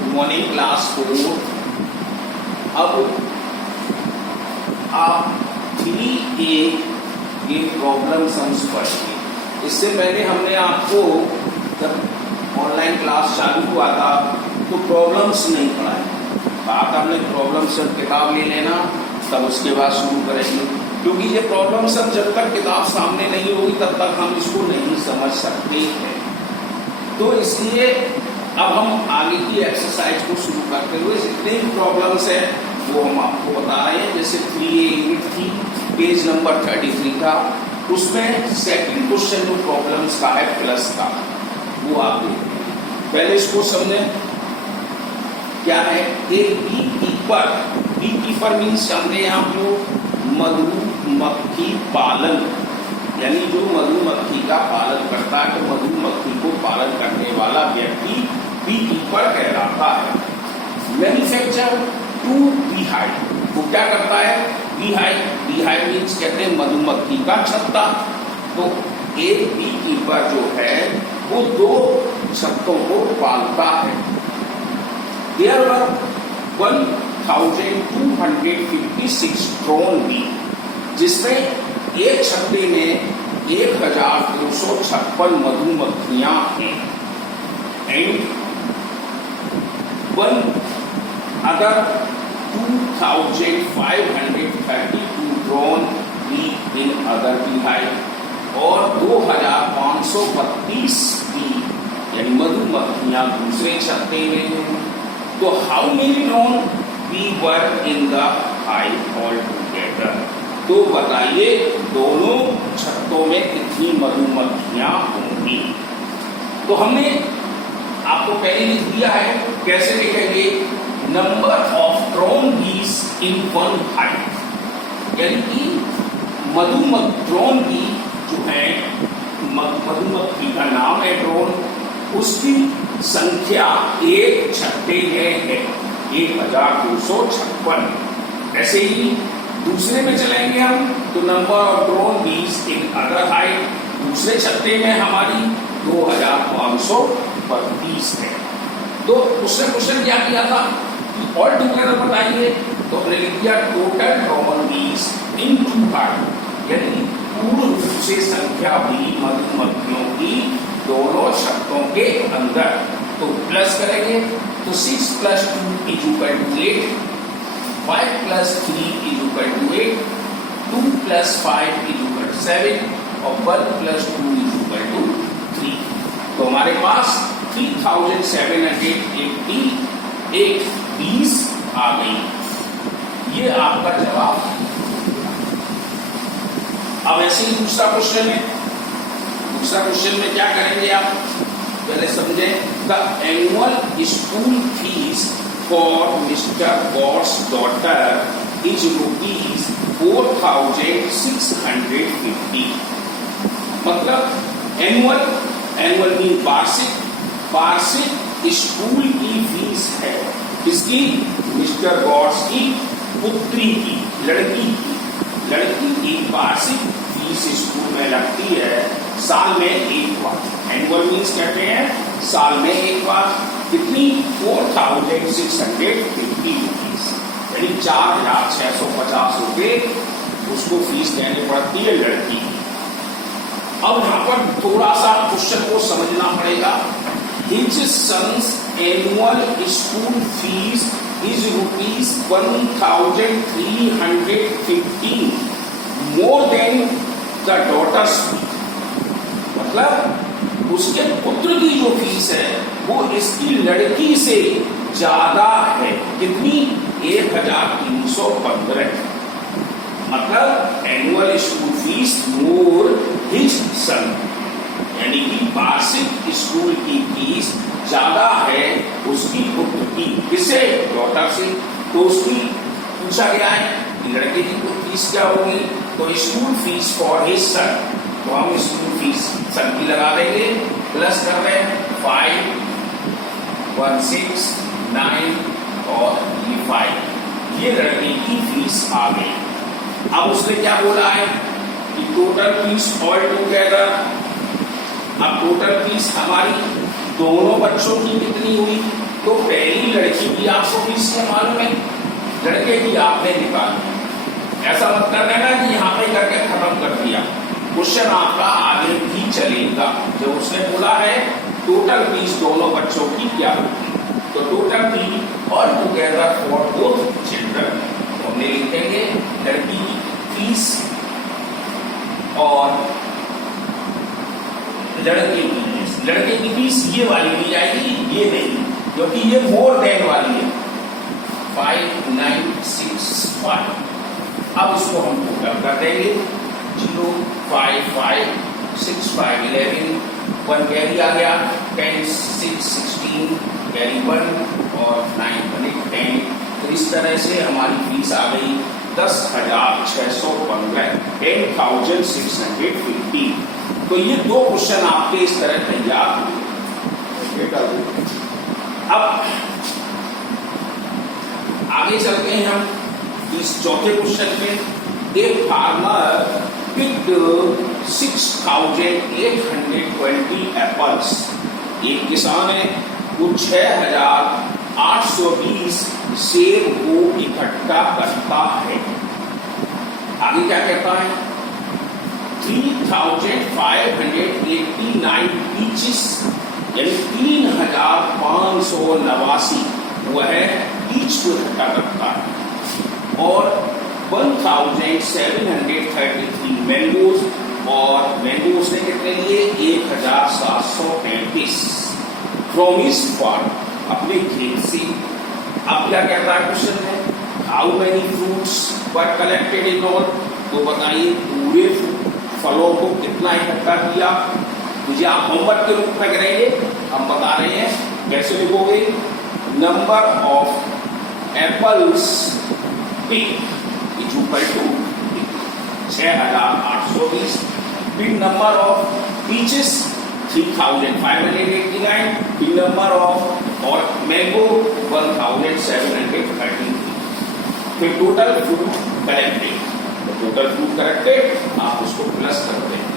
Good morning class 4। अब आप 3A के प्रॉब्लम सम्स पढ़ेंगे। इससे पहले हमने आपको जब ऑनलाइन क्लास चालू हुआ था तो प्रॉब्लम्स नहीं पढ़ाए। बात हमने प्रॉब्लम सम किताब ले लेना, तब उसके बाद शुरू करेंगे, क्योंकि ये प्रॉब्लम सम जब तक किताब सामने नहीं होगी तब तक हम इसको नहीं समझ सकते हैं। तो इसलिए अब हम आगे की एक्सरसाइज को शुरू करते हुए जितने भी प्रॉब्लम्स हैं वो हम आपको बता रहे हैं। जैसे 3A यूनिट थी, पेज नंबर 33 था, उसमें सेकंड क्वेश्चन जो प्रॉब्लम्स का है प्लस का, वो आप देखते हैं। पहले इसको समझें क्या है। एक बी कीपर मीन्स हमने यहाँ जो मधुमक्खी पालन, यानी जो मधुमक्खी का पालन करता है, तो मधुमक्खी को पालन करने वाला व्यक्ति बी कीपर कहलाता है। मैन्युफैक्चर 2 बीहाइव, वो क्या करता है? बीहाइव मीन्स कहते हैं मधुमक्खी का छत्ता। तो एक बी कीपर जो है वो 2 छत्तों को पालता है। देयर वर 1256 ड्रोन बी, जिसमें एक छत्ते में 1256 मधुमक्खियां हैं। And one other 2532 drone be in other beehive, और 2532 बी यानी मधुमक्खियां दूसरे छत्ते में हैं। तो how many drone bee were in the hive all together? तो बताइए दोनों छत्तों में कितनी मधुमक्खियां होंगी? तो हमने आपको पहले लिख दिया है। कैसे लिखेंगे? नंबर ऑफ ड्रोन बीज इन वन हाइव, यानी कि ड्रोन बी जो है, मधुमक्खी का नाम है ड्रोन, उसकी संख्या एक छत्ते में है 1256। ऐसे ही दूसरे में चलेंगे हम, तो नंबर ऑफ ड्रोन बीज इन अदर हाइव, दूसरे छत्ते में हमारी 2532 है। तो उसने क्वेश्चन क्या किया था कि ऑल टुगेदर बताइए, तो हमने लिख दिया टोटल ड्रोन बीज इन 2 हाइव, यानी पूर्ण रूप से संख्या हुई मधुमक्खियों की दोनों छत्तों के अंदर। तो प्लस करेंगे तो 6 + 2 = 8, 5 + 3 = 8, 2 + 5 = 7, और 1 + 2 = 3। तो हमारे पास 3788 बीज आ गई। ये आपका जवाब। अब ऐसे ही दूसरा क्वेश्चन है। दूसरा क्वेश्चन में क्या करेंगे आप पहले समझें। The annual school fees for mister God's daughter is rupees 4650। मतलब एनुअल मीन वार्षिक स्कूल की फीस है। किसकी? मिस्टर गॉड्स की पुत्री की, लड़की की वार्षिक फीस स्कूल में लगती है साल में एक बार। एनुअल मीन्स कहते हैं साल में एक बार। कितनी? 4650 रुपीज, यानी 4650 रुपए उसको फीस देनी पड़ती है लड़की की। अब यहाँ पर थोड़ा सा क्वेश्चन को समझना पड़ेगा। His son's annual school fees is rupees 1350 more than the daughter's fee। मतलब उसके पुत्र की जो फीस है वो इसकी लड़की से ज्यादा है। कितनी? 1315। मतलब एनुअल स्कूल फीस मोर हिज सन, यानी कि वार्षिक स्कूल की फीस ज्यादा है उसकी पुत्र की। किससे? डॉटर से। तो उसकी पूछा गया है लड़के की फीस क्या होगी, तो school fees for his son, तो हम स्कूल फीस सन की लगा देंगे। प्लस कर रहे हैं 5, 1, 6, 9 और 5, ये लड़के की फीस आ गई। अब उसने क्या बोला है कि टोटल फीस ऑल टुगेदर। अब टोटल फीस हमारी दोनों बच्चों की कितनी हुई? तो पहली लड़की की आपको फीस क्या मालूम है, लड़के की आपने निकाली। ऐसा मत कर लेना कि यहाँ पे करके खत्म कर दिया, क्वेश्चन आपका आगे भी चलेगा। जो उसने बोला है टोटल फीस दोनों बच्चों की क्या होगी, तो total fee all together for both children, तो हमने लिखेंगे लड़की की फीस और लड़के की फीस ये वाली ली जाएगी, ये नहीं, क्योंकि ये मोर देन वाली है 5965। अब इसको हम टोटल कर देंगे 0 5 5 6 5 11 1 कैरी आ गया 10 6 16 कैरी 1 और 9 10। तो इस तरह से हमारी फीस आ गई 10,615 10,650। तो ये दो क्वेश्चन आपके इस तरह तैयार हुए। अब आगे चलते हैं हम इस चौथे क्वेश्चन पे। एक फार्मर पिक्ड 6,820 एप्पल्स, एक किसान है वो 6,820 सेब को इकट्ठा करता है। आगे क्या कहता है 3,589 पीचेस यानी 3,589 वह ईच को इकट्ठा करता है, और 1,733 मैंगोज, और मैंगोज ने कितने लिए 1,733 फ्रॉम हिज फार्म, अपने खेत से। अब क्या कहता है क्वेश्चन है how many fruits were collected in all, तो बताइए पूरे फलों को कितना इकट्ठा किया। मुझे आप होमवर्क के रूप में करेंगे, हम बता रहे हैं कैसे लिखोगे। Number of apples is equal to 6,820, big number of peaches 3,589, big number of और मैंगो 1,733। फिर total fruit collected, total fruit collected आप उसको प्लस करते हैं।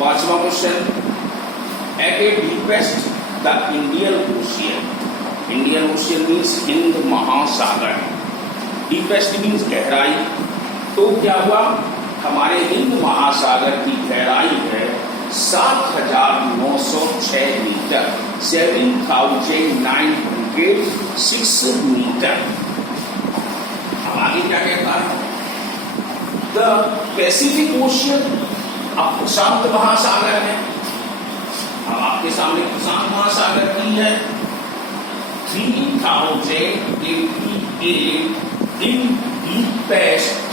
पांचवा question at a deepest the Indian Ocean, Indian Ocean means हिंद महासागर, deepest means गहराई। तो क्या हुआ हमारे हिंद महासागर की गहराई है 7,906 मीटर 7,906 मीटर। अब आगे क्या कहता है द पैसिफिक ओशियन, अब प्रशांत महासागर है। अब आपके सामने प्रशांत महासागर की है 3,088 इन डीपेस्ट,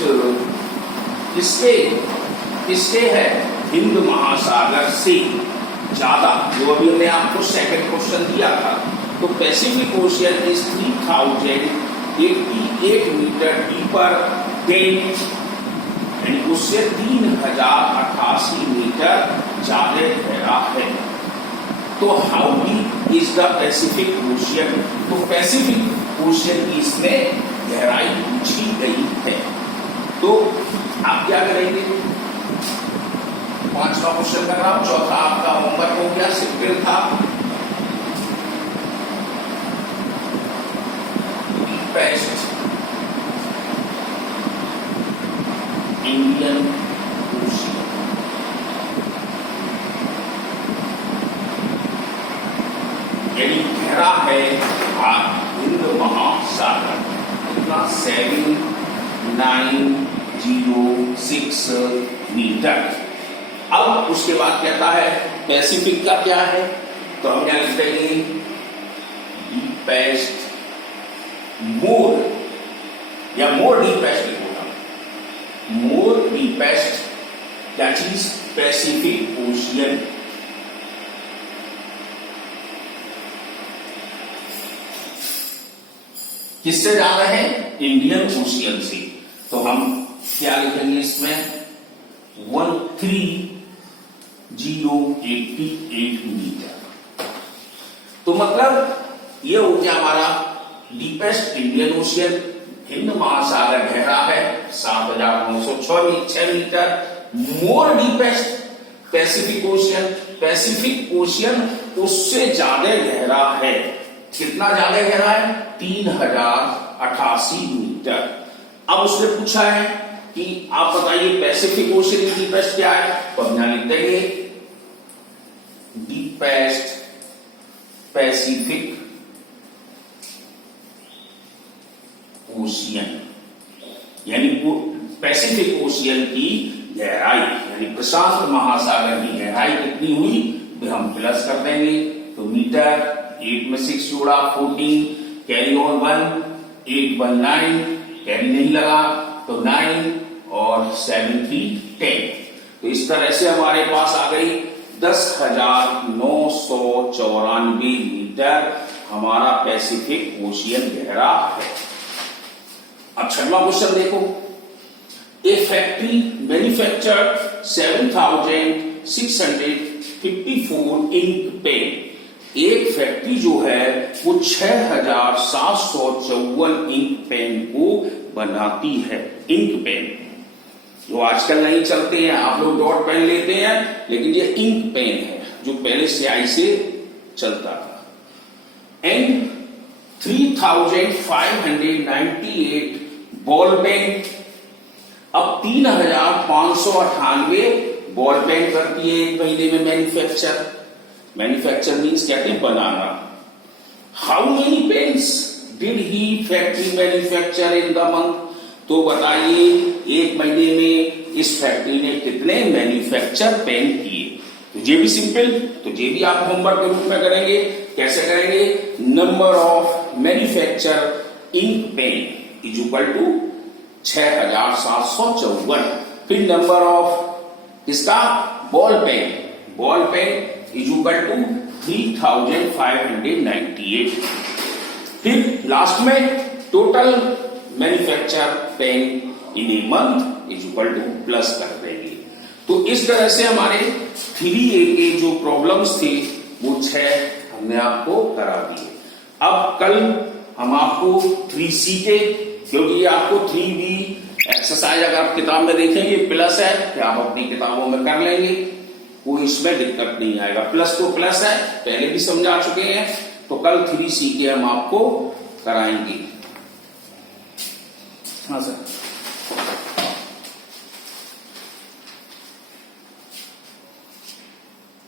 इससे है हिंद महासागर से ज्यादा, जो अभी हमने आपको सेकंड क्वेश्चन दिया था। तो Pacific Ocean is 3,088 metre deeper than, उससे 3,088 मीटर ज्यादा गहरा है। तो how deep is the Pacific Ocean, तो पैसिफिक ओशियन की इसमें गहराई पूछी गई है। तो आप क्या करेंगे, पांचवा क्वेश्चन कर रहा हूं, चौथा आपका होमवर्क हो गया, सिंपल था। डीपेस्ट इंडियन ओशियन, यानी गहरा है हिंद महासागर कितना 7,906 मीटर। अब उसके बाद कहता है पैसिफिक का क्या है, तो हम क्या लिख देंगे डीपेस्ट मोर, या मोर डीपेस्ट लिखोगा, more deepest that is Pacific ocean. किससे ज्यादा है इंडियन ओशियन से, तो हम क्या लिखेंगे इसमें 13,088 मीटर। तो मतलब ये हो गया हमारा डीपेस्ट इंडियन ओशियन, हिंद महासागर गहरा है 7,906 मीटर। More deepest Pacific ocean, Pacific ocean उससे ज्यादा गहरा है। कितना ज्यादा गहरा है? 3088 मीटर। अब उसने पूछा है कि आप बताइए पैसिफिक ओशियन की डीपेस्ट क्या है, तो हम यहां लिख देंगे डीपेस्ट पैसिफिक ओशियन, यानी पैसिफिक ओशियन की गहराई यानी प्रशांत महासागर की गहराई कितनी हुई, तो हम प्लस कर देंगे। तो मीटर 8 में 6 जोड़ा 14, कैरी ऑन 1, 8 1 9, कैरी नहीं लगा तो 9 और 7 3 10। तो इस तरह से हमारे पास आ गई 10,994 मीटर हमारा पैसिफिक ओशियन गहरा है। अब 6वां क्वेश्चन देखो, ए फैक्ट्री मैन्युफैक्चर्ड 7,654 इंक पेन। एक फैक्ट्री जो है वो 6,754 इंक पेन को बनाती है। इंक पेन जो आजकल नहीं चलते हैं, आप लोग डॉट पेन लेते हैं, लेकिन ये इंक पेन है जो पहले स्याही से चलता था। And 3,598 ball pen. अब 3,598 बॉल पेन करती है एक महीने में मैन्युफैक्चर। मैन्युफैक्चर मीन्स कहते हैं बनाना। How many pens did he factory manufacture in the month? तो बताइए एक महीने में इस फैक्ट्री ने कितने मैन्युफैक्चर पेन किए? तो ये भी सिंपल, तो ये भी आप होमवर्क के रूप में करेंगे। कैसे करेंगे? Number of manufacture ink pen is equal to 6,754। फिर नंबर ऑफ इसका ball pen is equal to 3,598। फिर लास्ट में total manufacture pen in a month is equal to plus कर देंगे। तो इस तरह से हमारे 3A के जो प्रॉब्लम्स थे वो 6 हमने आपको करा दिए। अब कल हम आपको 3C के, क्योंकि ये आपको 3B एक्सरसाइज अगर आप किताब में देखेंगे प्लस है, कि आप अपनी किताबों में कर लेंगे, कोई इसमें दिक्कत नहीं आएगा। प्लस तो प्लस है, पहले भी समझा चुके हैं। तो कल 3C के हम आपको कराएंगे। हाँ सर।